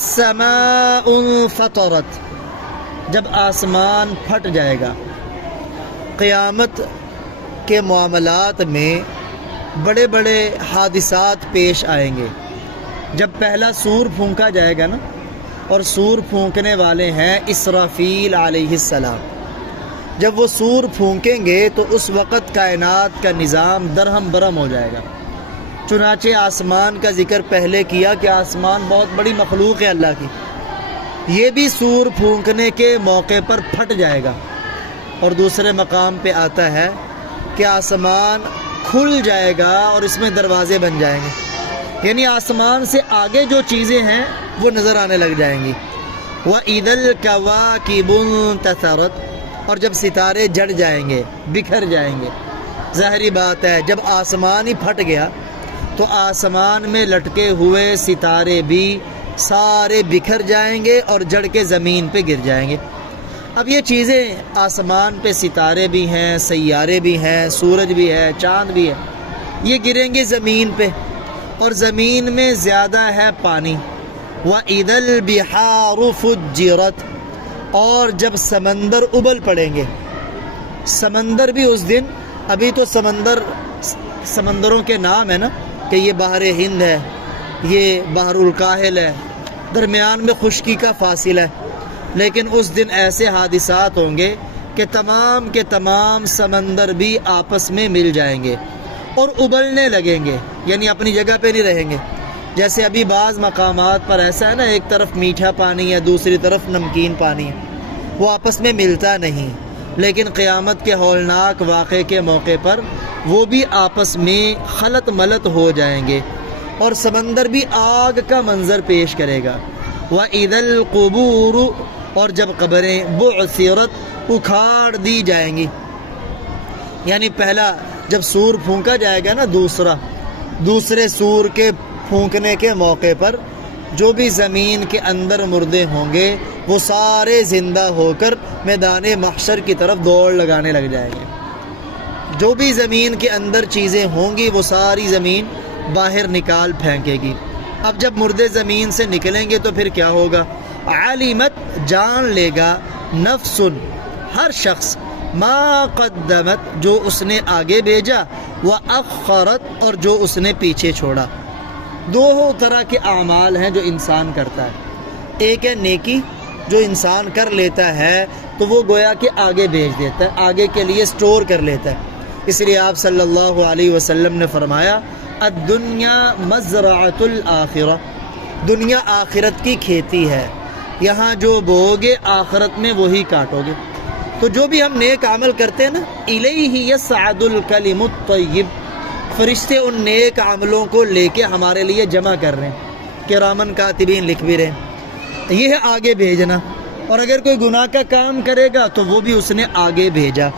السماء انفطرت، جب آسمان پھٹ جائے گا۔ قیامت کے معاملات میں بڑے بڑے حادثات پیش آئیں گے۔ جب پہلا سور پھونکا جائے گا نا، اور سور پھونکنے والے ہیں اسرافیل علیہ السلام، جب وہ سور پھونکیں گے تو اس وقت کائنات کا نظام درہم برہم ہو جائے گا۔ چنانچہ آسمان کا ذکر پہلے کیا کہ آسمان بہت بڑی مخلوق ہے اللہ کی، یہ بھی سور پھونکنے کے موقع پر پھٹ جائے گا۔ اور دوسرے مقام پہ آتا ہے کہ آسمان کھل جائے گا اور اس میں دروازے بن جائیں گے، یعنی آسمان سے آگے جو چیزیں ہیں وہ نظر آنے لگ جائیں گی۔ وَإِذَا الْكَوَاكِبُ انتَثَرَتْ، اور جب ستارے جڑ جائیں گے، بکھر جائیں گے۔ ظاہری بات ہے جب آسمان ہی پھٹ گیا تو آسمان میں لٹکے ہوئے ستارے بھی سارے بکھر جائیں گے اور جڑ کے زمین پہ گر جائیں گے۔ اب یہ چیزیں آسمان پہ ستارے بھی ہیں، سیارے بھی ہیں، سورج بھی ہے، چاند بھی ہے، یہ گریں گے زمین پہ، اور زمین میں زیادہ ہے پانی۔ وَإِذَا الْبِحَارُ فُجِّرَتْ، اور جب سمندر ابل پڑیں گے۔ سمندر بھی اس دن، ابھی تو سمندروں کے نام ہے نا کہ یہ بحر ہند ہے، یہ بحر الکاہل ہے، درمیان میں خشکی کا فاصلہ ہے، لیکن اس دن ایسے حادثات ہوں گے کہ تمام کے تمام سمندر بھی آپس میں مل جائیں گے اور ابلنے لگیں گے، یعنی اپنی جگہ پہ نہیں رہیں گے۔ جیسے ابھی بعض مقامات پر ایسا ہے نا، ایک طرف میٹھا پانی ہے، دوسری طرف نمکین پانی ہے، وہ آپس میں ملتا نہیں، لیکن قیامت کے ہولناک واقعے کے موقع پر وہ بھی آپس میں خلط ملط ہو جائیں گے، اور سمندر بھی آگ کا منظر پیش کرے گا۔ وَإِذَا الْقُبُورُ، اور جب قبریں بُعْثِرَتْ، اکھاڑ دی جائیں گی، یعنی پہلا جب سور پھونکا جائے گا نا، دوسرے سور کے پھونکنے کے موقع پر جو بھی زمین کے اندر مردے ہوں گے وہ سارے زندہ ہو کر میدان محشر کی طرف دوڑ لگانے لگ جائیں گے۔ جو بھی زمین کے اندر چیزیں ہوں گی وہ ساری زمین باہر نکال پھینکے گی۔ اب جب مردے زمین سے نکلیں گے تو پھر کیا ہوگا؟ علمت، جان لے گا، نفس، ہر شخص، ما قدمت، جو اس نے آگے بھیجا، وأخرت، اور جو اس نے پیچھے چھوڑا۔ دو طرح کے اعمال ہیں جو انسان کرتا ہے، ایک ہے نیکی جو انسان کر لیتا ہے تو وہ گویا کہ آگے بھیج دیتا ہے، آگے کے لیے سٹور کر لیتا ہے۔ اس لیے آپ صلی اللہ علیہ وسلم نے فرمایا الدنیا مزرعۃ الآخرہ، دنیا آخرت کی کھیتی ہے، یہاں جو بو گے آخرت میں وہی کاٹو گے۔ تو جو بھی ہم نیک عمل کرتے ہیں نا، الیہ یصعد الکلم الطیب، فرشتے ان نیک عملوں کو لے کے ہمارے لیے جمع کر رہے ہیں، کرامن کاتبین لکھ بھی رہے ہیں، یہ ہے آگے بھیجنا۔ اور اگر کوئی گناہ کا کام کرے گا تو وہ بھی اس نے آگے بھیجا۔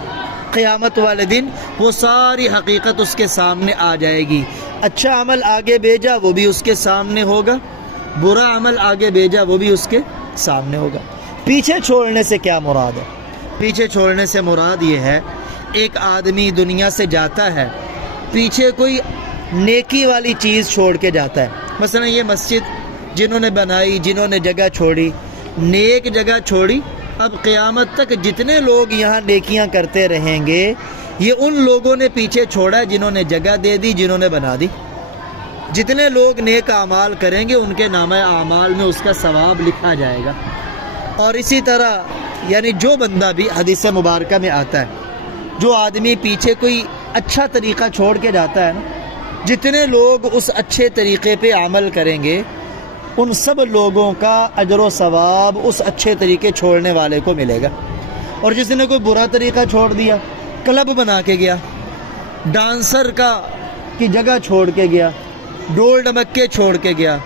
قیامت والے دن وہ ساری حقیقت اس کے سامنے آ جائے گی، اچھا عمل آگے بھیجا وہ بھی اس کے سامنے ہوگا، برا عمل آگے بھیجا وہ بھی اس کے سامنے ہوگا۔ پیچھے چھوڑنے سے کیا مراد ہے؟ پیچھے چھوڑنے سے مراد یہ ہے، ایک آدمی دنیا سے جاتا ہے، پیچھے کوئی نیکی والی چیز چھوڑ کے جاتا ہے، مثلا یہ مسجد جنہوں نے بنائی، جنہوں نے جگہ چھوڑی، نیک جگہ چھوڑی، اب قیامت تک جتنے لوگ یہاں نیکیاں کرتے رہیں گے یہ ان لوگوں نے پیچھے چھوڑا ہے جنہوں نے جگہ دے دی، جنہوں نے بنا دی۔ جتنے لوگ نیک اعمال کریں گے ان کے نامہ اعمال میں اس کا ثواب لکھا جائے گا۔ اور اسی طرح یعنی جو بندہ بھی، حدیث مبارکہ میں آتا ہے، جو آدمی پیچھے کوئی اچھا طریقہ چھوڑ کے جاتا ہے نا، جتنے لوگ اس اچھے طریقے پہ عمل کریں گے ان سب لوگوں کا اجر و ثواب اس اچھے طریقے چھوڑنے والے کو ملے گا۔ اور جس نے کوئی برا طریقہ چھوڑ دیا، کلب بنا کے گیا، ڈانسر کی جگہ چھوڑ کے گیا، ڈول ڈمکے چھوڑ کے گیا،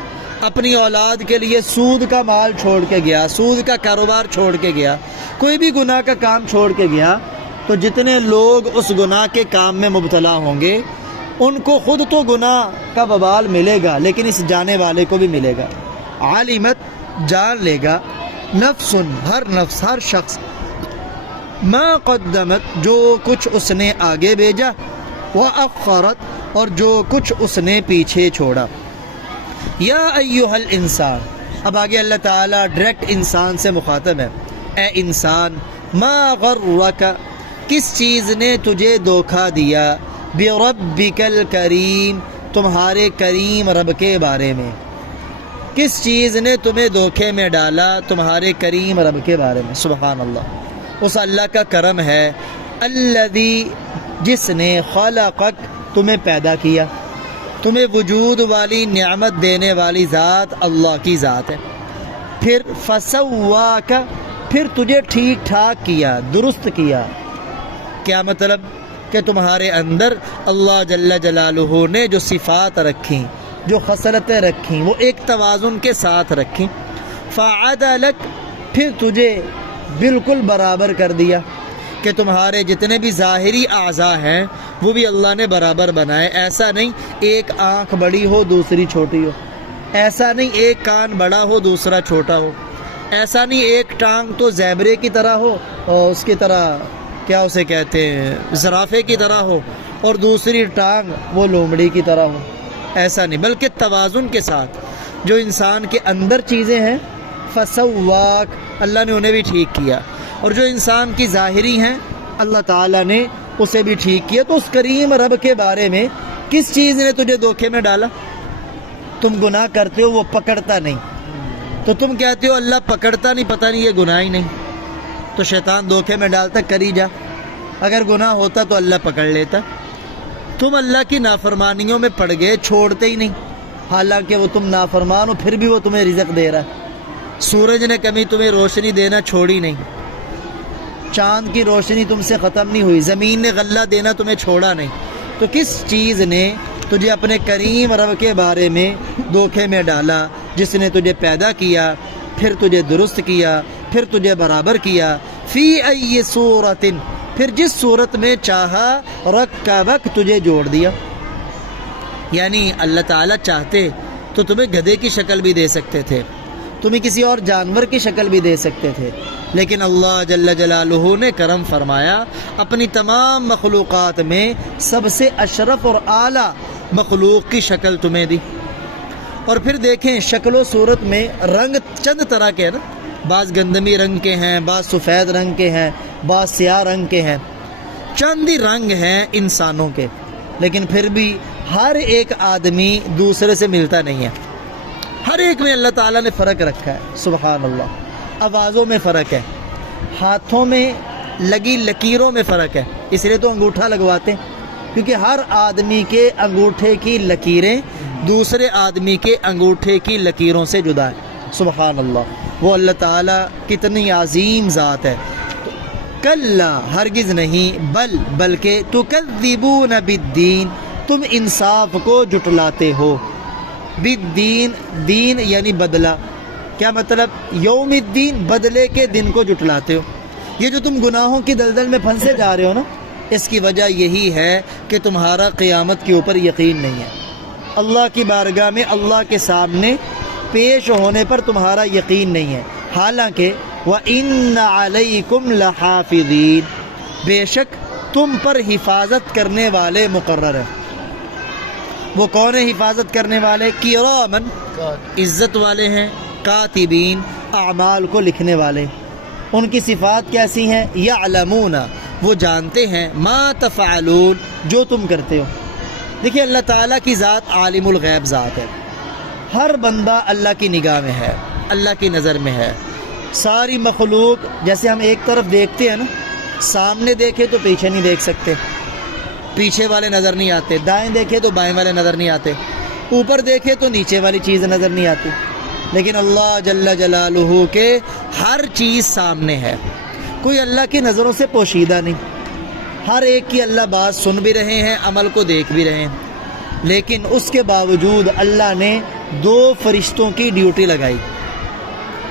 اپنی اولاد کے لیے سود کا مال چھوڑ کے گیا، سود کا کاروبار چھوڑ کے گیا، کوئی بھی گناہ کا کام چھوڑ کے گیا، تو جتنے لوگ اس گناہ کے کام میں مبتلا ہوں گے ان کو خود تو گناہ کا وبال ملے گا لیکن اس جانے والے کو بھی ملے گا۔ علمت، جان لے گا، نفس، ہر نفس، ہر شخص، ما قدمت، جو کچھ اس نے آگے بھیجا، وأخرت، اور جو کچھ اس نے پیچھے چھوڑا۔ یا ایھا الانسان، اب آگے اللہ تعالیٰ ڈائریکٹ انسان سے مخاطب ہے، اے انسان ما غرک، کس چیز نے تجھے دھوکہ دیا، بربک الکریم، تمہارے کریم رب کے بارے میں، کس چیز نے تمہیں دھوکے میں ڈالا تمہارے کریم رب کے بارے میں۔ سبحان اللہ، اس اللہ کا کرم ہے، الذی، جس نے خلقک، تمہیں پیدا کیا، تمہیں وجود والی نعمت دینے والی ذات اللہ کی ذات ہے، پھر فسواک، پھر تجھے ٹھیک ٹھاک کیا، درست کیا۔ کیا مطلب؟ کہ تمہارے اندر اللہ جل جلالہ نے جو صفات رکھیں، جو خصلتیں رکھیں، وہ ایک توازن کے ساتھ رکھیں۔ فعدلک، پھر تجھے بالکل برابر کر دیا، کہ تمہارے جتنے بھی ظاہری اعضاء ہیں وہ بھی اللہ نے برابر بنائے۔ ایسا نہیں ایک آنکھ بڑی ہو دوسری چھوٹی ہو، ایسا نہیں ایک کان بڑا ہو دوسرا چھوٹا ہو، ایسا نہیں ایک ٹانگ تو زیبرے کی طرح ہو اور اس کی طرح کیا اسے کہتے ہیں زرافے کی طرح ہو، اور دوسری ٹانگ وہ لومڑی کی طرح ہو، ایسا نہیں، بلکہ توازن کے ساتھ جو انسان کے اندر چیزیں ہیں، فسواک، اللہ نے انہیں بھی ٹھیک کیا، اور جو انسان کی ظاہری ہیں اللہ تعالیٰ نے اسے بھی ٹھیک کیا۔ تو اس کریم رب کے بارے میں کس چیز نے تجھے دھوکے میں ڈالا؟ تم گناہ کرتے ہو وہ پکڑتا نہیں، تو تم کہتے ہو اللہ پکڑتا نہیں، پتہ نہیں یہ گناہ ہی نہیں، تو شیطان دھوکے میں ڈالتا کری جا، اگر گناہ ہوتا تو اللہ پکڑ لیتا۔ تم اللہ کی نافرمانیوں میں پڑ گئے، چھوڑتے ہی نہیں، حالانکہ وہ تم نافرمان ہو پھر بھی وہ تمہیں رزق دے رہا ہے۔ سورج نے کبھی تمہیں روشنی دینا چھوڑی نہیں، چاند کی روشنی تم سے ختم نہیں ہوئی، زمین نے غلہ دینا تمہیں چھوڑا نہیں، تو کس چیز نے تجھے اپنے کریم رب کے بارے میں دھوکے میں ڈالا، جس نے تجھے پیدا کیا، پھر تجھے درست کیا، پھر تجھے برابر کیا، فی ای صورت، پھر جس صورت میں چاہا، رکبک، تجھے جوڑ دیا۔ یعنی اللہ تعالیٰ چاہتے تو تمہیں گدھے کی شکل بھی دے سکتے تھے، تمہیں کسی اور جانور کی شکل بھی دے سکتے تھے، لیکن اللہ جل جلالہ نے کرم فرمایا، اپنی تمام مخلوقات میں سب سے اشرف اور اعلیٰ مخلوق کی شکل تمہیں دی۔ اور پھر دیکھیں شکل و صورت میں رنگ چند طرح کے ہیں نا، بعض گندمی رنگ کے ہیں، بعض سفید رنگ کے ہیں، بعض سیاہ رنگ کے ہیں، چند ہی رنگ ہیں انسانوں کے، لیکن پھر بھی ہر ایک آدمی دوسرے سے ملتا نہیں ہے، ہر ایک میں اللہ تعالیٰ نے فرق رکھا ہے۔ سبحان اللہ، آوازوں میں فرق ہے، ہاتھوں میں لگی لکیروں میں فرق ہے، اس لیے تو انگوٹھا لگواتے ہیں، کیونکہ ہر آدمی کے انگوٹھے کی لکیریں دوسرے آدمی کے انگوٹھے کی لکیروں سے جدا ہے۔ سبحان اللہ، وہ اللہ تعالیٰ کتنی عظیم ذات ہے۔ کلا، ہرگز نہیں، بلکہ تکذبون بالدین، تم انصاف کو جٹلاتے ہو، بالدین، دین یعنی بدلہ، کیا مطلب؟ یوم الدین، بدلے کے دن کو جٹلاتے ہو۔ یہ جو تم گناہوں کی دلدل میں پھنسے جا رہے ہو نا، اس کی وجہ یہی ہے کہ تمہارا قیامت کے اوپر یقین نہیں ہے، اللہ کی بارگاہ میں اللہ کے سامنے پیش ہونے پر تمہارا یقین نہیں ہے، حالانکہ وَإِنَّ عَلَيْكُمْ لَحَافِظِينَ، بے شک تم پر حفاظت کرنے والے مقرر ہیں۔ وہ کون ہے حفاظت کرنے والے؟ کرامن، عزت والے ہیں، کاتبین، اعمال کو لکھنے والے۔ ان کی صفات کیسی ہیں؟ یعلمون، وہ جانتے ہیں، ما تفعلون، جو تم کرتے ہو۔ دیکھیں اللہ تعالیٰ کی ذات عالم الغیب ذات ہے، ہر بندہ اللہ کی نگاہ میں ہے، اللہ کی نظر میں ہے۔ ساری مخلوق جیسے ہم ایک طرف دیکھتے ہیں نا، سامنے دیکھے تو پیچھے نہیں دیکھ سکتے، پیچھے والے نظر نہیں آتے، دائیں دیکھے تو بائیں والے نظر نہیں آتے، اوپر دیکھے تو نیچے والی چیز نظر نہیں آتی، لیکن اللہ جل جلالہ کے ہر چیز سامنے ہے، کوئی اللہ کی نظروں سے پوشیدہ نہیں، ہر ایک کی اللہ بات سن بھی رہے ہیں، عمل کو دیکھ بھی رہے ہیں، لیکن اس کے باوجود اللہ نے دو فرشتوں کی ڈیوٹی لگائی،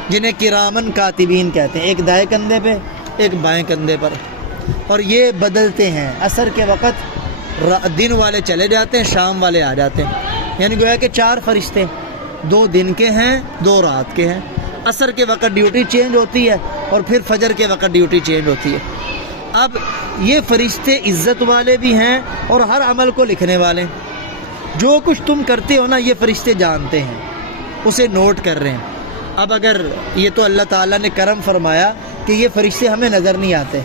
جنہیں کرامن کاتبین کہتے ہیں، ایک دائیں کندھے پہ ایک بائیں کندھے پر، اور یہ بدلتے ہیں، عصر کے وقت دن والے چلے جاتے ہیں، شام والے آ جاتے ہیں، یعنی گویا کہ 4 فرشتے، 2 دن کے ہیں 2 رات کے ہیں، عصر کے وقت ڈیوٹی چینج ہوتی ہے اور پھر فجر کے وقت ڈیوٹی چینج ہوتی ہے۔ اب یہ فرشتے عزت والے بھی ہیں اور ہر عمل کو لکھنے والے ہیں، جو کچھ تم کرتے ہو نا یہ فرشتے جانتے ہیں، اسے نوٹ کر رہے ہیں، اب اگر یہ تو اللہ تعالیٰ نے کرم فرمایا کہ یہ فرشتے ہمیں نظر نہیں آتے،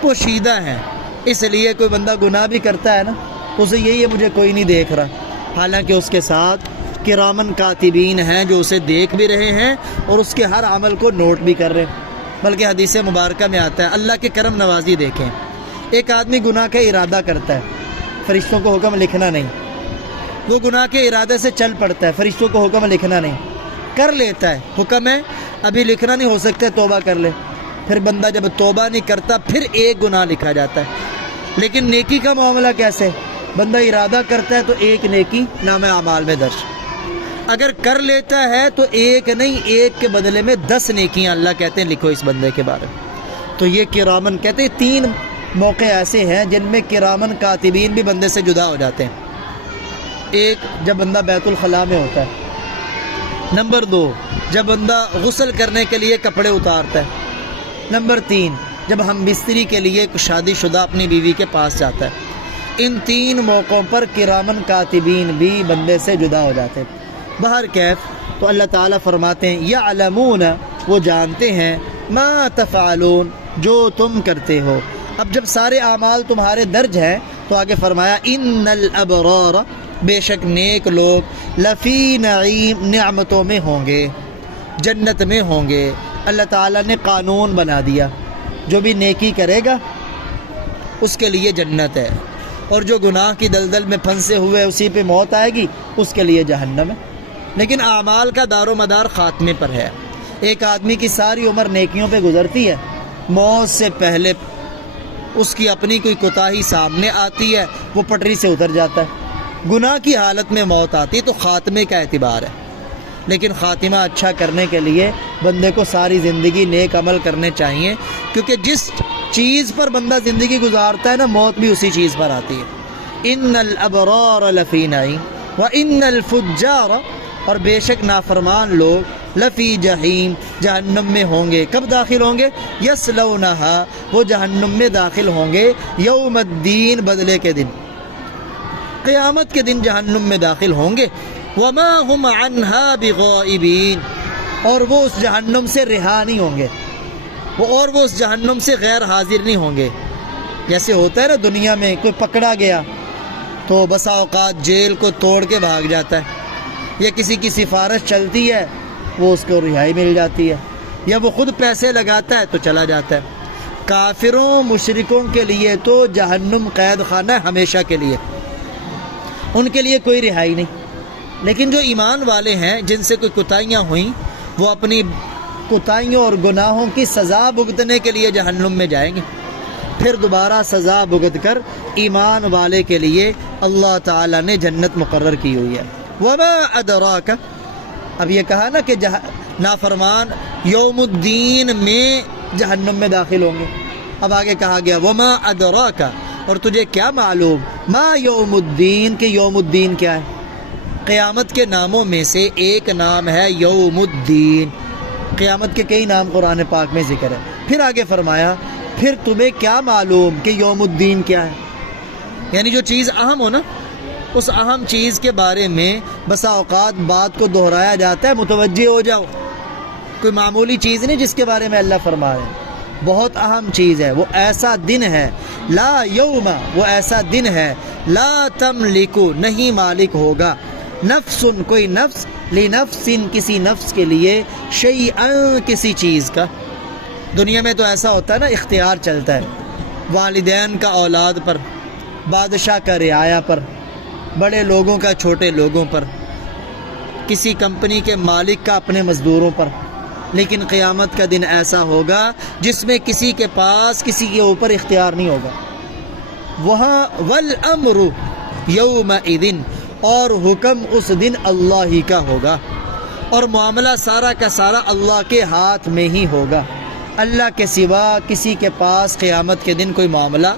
پوشیدہ ہیں، اس لیے کوئی بندہ گناہ بھی کرتا ہے نا، اسے یہی ہے مجھے کوئی نہیں دیکھ رہا، حالانکہ اس کے ساتھ کرامن کاتبین ہیں جو اسے دیکھ بھی رہے ہیں اور اس کے ہر عمل کو نوٹ بھی کر رہے ہیں۔ بلکہ حدیث مبارکہ میں آتا ہے، اللہ کے کرم نوازی دیکھیں، ایک آدمی گناہ کا ارادہ کرتا ہے، فرشتوں کو حکم لکھنا نہیں، وہ گناہ کے ارادے سے چل پڑتا ہے، فرشتوں کو حکم لکھنا نہیں، کر لیتا ہے، حکم ہے ابھی لکھنا نہیں، ہو سکتا ہے توبہ کر لے، پھر بندہ جب توبہ نہیں کرتا پھر ایک گناہ لکھا جاتا ہے۔ لیکن نیکی کا معاملہ کیسے؟ بندہ ارادہ کرتا ہے تو ایک نیکی نامہ اعمال میں درج، اگر کر لیتا ہے تو ایک نہیں، ایک کے بدلے میں 10 نیکیاں اللہ کہتے ہیں لکھو اس بندے کے بارے میں۔ تو یہ کرامن کہتے ہیں 3 موقع ایسے ہیں جن میں کرامن کاتبین بھی بندے سے جدا ہو جاتے ہیں۔ ایک، جب بندہ بیت الخلاء میں ہوتا ہے، نمبر 2 جب بندہ غسل کرنے کے لیے کپڑے اتارتا ہے، نمبر 3 جب ہم بستری کے لیے شادی شدہ اپنی بیوی کے پاس جاتا ہے۔ ان 3 موقعوں پر کرامن کاتبین بھی بندے سے جدا ہو جاتے ہیں۔ بہر کیف تو اللہ تعالیٰ فرماتے ہیں یعلمون، وہ جانتے ہیں، ما تفعلون، جو تم کرتے ہو۔ اب جب سارے اعمال تمہارے درج ہیں تو آگے فرمایا ان الابرار، بے شک نیک لوگ، لفی نعیم، نعمتوں میں ہوں گے، جنت میں ہوں گے۔ اللہ تعالیٰ نے قانون بنا دیا، جو بھی نیکی کرے گا اس کے لیے جنت ہے، اور جو گناہ کی دلدل میں پھنسے ہوئے اسی پہ موت آئے گی اس کے لیے جہنم ہے۔ لیکن اعمال کا دار و مدار خاتمے پر ہے۔ ایک آدمی کی ساری عمر نیکیوں پہ گزرتی ہے، موت سے پہلے اس کی اپنی کوئی کوتاہی سامنے آتی ہے، وہ پٹری سے اتر جاتا ہے، گناہ کی حالت میں موت آتی ہے، تو خاتمے کا اعتبار ہے۔ لیکن خاتمہ اچھا کرنے کے لیے بندے کو ساری زندگی نیک عمل کرنے چاہیے، کیونکہ جس چیز پر بندہ زندگی گزارتا ہے نا، موت بھی اسی چیز پر آتی ہے۔ ان الابرار لفی نعیم وان الفجار، اور بے شک نافرمان لوگ، لفی جہیم، جہنم میں ہوں گے۔ کب داخل ہوں گے؟ یصلونہا، وہ جہنم میں داخل ہوں گے، یوم الدین، بدلے کے دن، قیامت کے دن جہنم میں داخل ہوں گے۔ وما هم عنها بغائبین، اور وہ اس جہنم سے رہا نہیں ہوں گے، اور وہ اس جہنم سے غیر حاضر نہیں ہوں گے۔ جیسے ہوتا ہے نا دنیا میں، کوئی پکڑا گیا تو بسا اوقات جیل کو توڑ کے بھاگ جاتا ہے، یا کسی کی سفارش چلتی ہے وہ اس کو رہائی مل جاتی ہے، یا وہ خود پیسے لگاتا ہے تو چلا جاتا ہے۔ کافروں مشرکوں کے لیے تو جہنم قید خانہ ہے ہمیشہ کے لیے، ان کے لیے کوئی رہائی نہیں۔ لیکن جو ایمان والے ہیں، جن سے کوئی کوتاہیاں ہوئیں، وہ اپنی کوتاہیوں اور گناہوں کی سزا بھگتنے کے لیے جہنم میں جائیں گے، پھر دوبارہ سزا بھگت کر ایمان والے کے لیے اللہ تعالیٰ نے جنت مقرر کی ہوئی ہے۔ وما ادراک، اب یہ کہا نا کہ نافرمان یوم الدین میں جہنم میں داخل ہوں گے، اب آگے کہا گیا وما ادراک، اور تجھے کیا معلوم، ما یوم الدین، کہ یوم الدین کیا ہے؟ قیامت کے ناموں میں سے ایک نام ہے یوم الدین۔ قیامت کے کئی نام قرآن پاک میں ذکر ہے۔ پھر آگے فرمایا پھر تمہیں کیا معلوم کہ یوم الدین کیا ہے؟ یعنی جو چیز اہم ہو نا، اس اہم چیز کے بارے میں بسا اوقات بات کو دہرایا جاتا ہے، متوجہ ہو جاؤ، کوئی معمولی چیز نہیں جس کے بارے میں اللہ فرما رہے ہیں، بہت اہم چیز ہے۔ وہ ایسا دن ہے، لا یوم، وہ ایسا دن ہے، لا تملکو، نہیں مالک ہوگا، نفس، کوئی نفس، لنفس، کسی نفس کے لیے، شیئا، کسی چیز کا۔ دنیا میں تو ایسا ہوتا ہے نا، اختیار چلتا ہے، والدین کا اولاد پر، بادشاہ کا رعایا پر، بڑے لوگوں کا چھوٹے لوگوں پر، کسی کمپنی کے مالک کا اپنے مزدوروں پر۔ لیکن قیامت کا دن ایسا ہوگا جس میں کسی کے پاس کسی کے اوپر اختیار نہیں ہوگا۔ وہاں والامر یومئذ، اور حکم اس دن اللہ ہی کا ہوگا، اور معاملہ سارا کا سارا اللہ کے ہاتھ میں ہی ہوگا۔ اللہ کے سوا کسی کے پاس قیامت کے دن کوئی معاملہ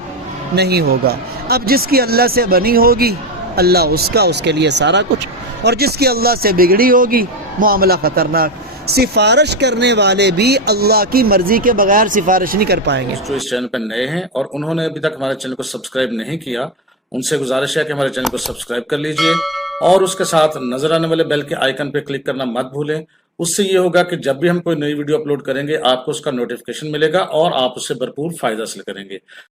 نہیں ہوگا۔ اب جس کی اللہ سے بنی ہوگی اللہ اس کا، اس کے لیے سارا کچھ، اور جس کی اللہ سے بگڑی ہوگی معاملہ خطرناک۔ سفارش کرنے والے بھی اللہ کی مرضی کے بغیر سفارش نہیں کر پائیں گے۔ جو اس چینل پر نئے ہیں اور انہوں نے ابھی تک ہمارے چینل کو سبسکرائب نہیں کیا، ان سے گزارش ہے کہ ہمارے چینل کو سبسکرائب کر لیجئے، اور اس کے ساتھ نظر آنے والے بیل کے آئیکن پہ کلک کرنا مت بھولیں، اس سے یہ ہوگا کہ جب بھی ہم کوئی نئی ویڈیو اپلوڈ کریں گے آپ کو اس کا نوٹیفیکیشن ملے گا اور آپ اس سے بھرپور فائدہ حاصل کریں گے۔